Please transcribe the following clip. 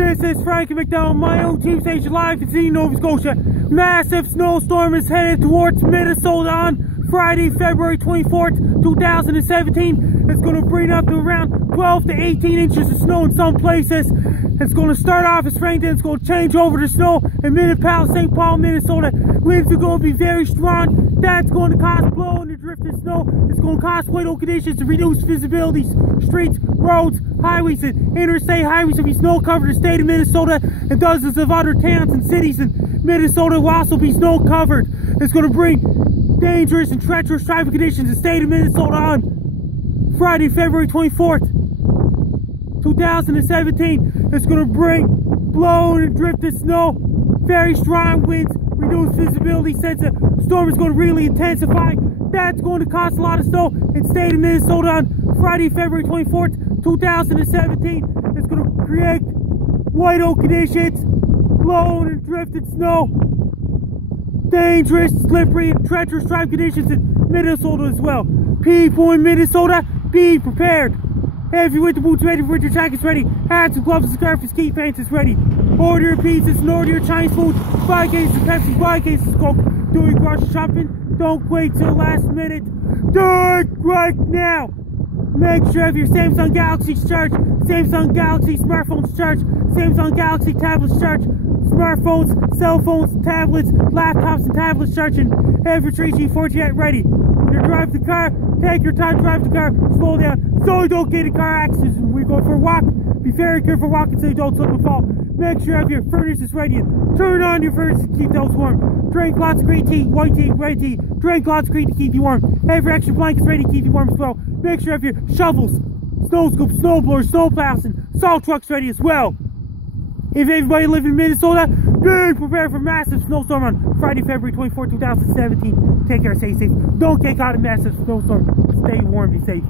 This is Frankie McDonald, my own team station live in Nova Scotia. Massive snowstorm is headed towards Minnesota on Friday, February 24th, 2017. It's going to bring up to around 12 to 18 inches of snow in some places. It's going to start off as rain, then it's going to change over to snow in Minnetonka, St. Paul, Minnesota. Winds are going to be very strong. That's going to cause blowing and drifted snow. It's going to cause whiteout conditions to reduce visibility. Streets, roads, highways, and interstate highways will be snow covered in the state of Minnesota, and dozens of other towns and cities in Minnesota will also be snow covered. It's going to bring dangerous and treacherous traffic conditions in the state of Minnesota on Friday, February 24th, 2017. It's going to bring blowing and drifted snow, very strong winds, reduced visibility since the storm is going to really intensify. That's going to cause a lot of snow in the state of Minnesota on Friday, February 24th, 2017. It's going to create whiteout conditions, blowing and drifted snow, dangerous, slippery, and treacherous traffic conditions in Minnesota as well. People in Minnesota, be prepared. Heavy winter boots ready, winter jackets ready, hats and gloves and scarves and ski pants is ready. Order your pizzas and order your Chinese food, buy cases of Pepsi, buy cases of Coke. Do your grocery shopping, don't wait till the last minute. Do it right now! Make sure you have your Samsung Galaxy charged, Samsung Galaxy smartphones charged, Samsung Galaxy tablets charged, smartphones, cell phones, tablets, laptops and tablets charged, and have your 3G, 4G ready. When you drive the car, take your time to drive the car, slow down, so you don't get in car accidents. When we go for a walk, be very careful walking so you don't slip and fall. Make sure you have your furnaces ready and turn on your furnaces to keep those warm. Drink lots of green tea, white tea, red tea. Drink lots of green tea to keep you warm. Have your extra blankets ready to keep you warm as well. Make sure you have your shovels, snow scoops, snow blowers, snow plows, and salt trucks ready as well. If everybody living in Minnesota, be prepared for massive snowstorm on Friday, February 24, 2017. Take care, stay safe. Don't get caught in massive snowstorm. Stay warm, be safe.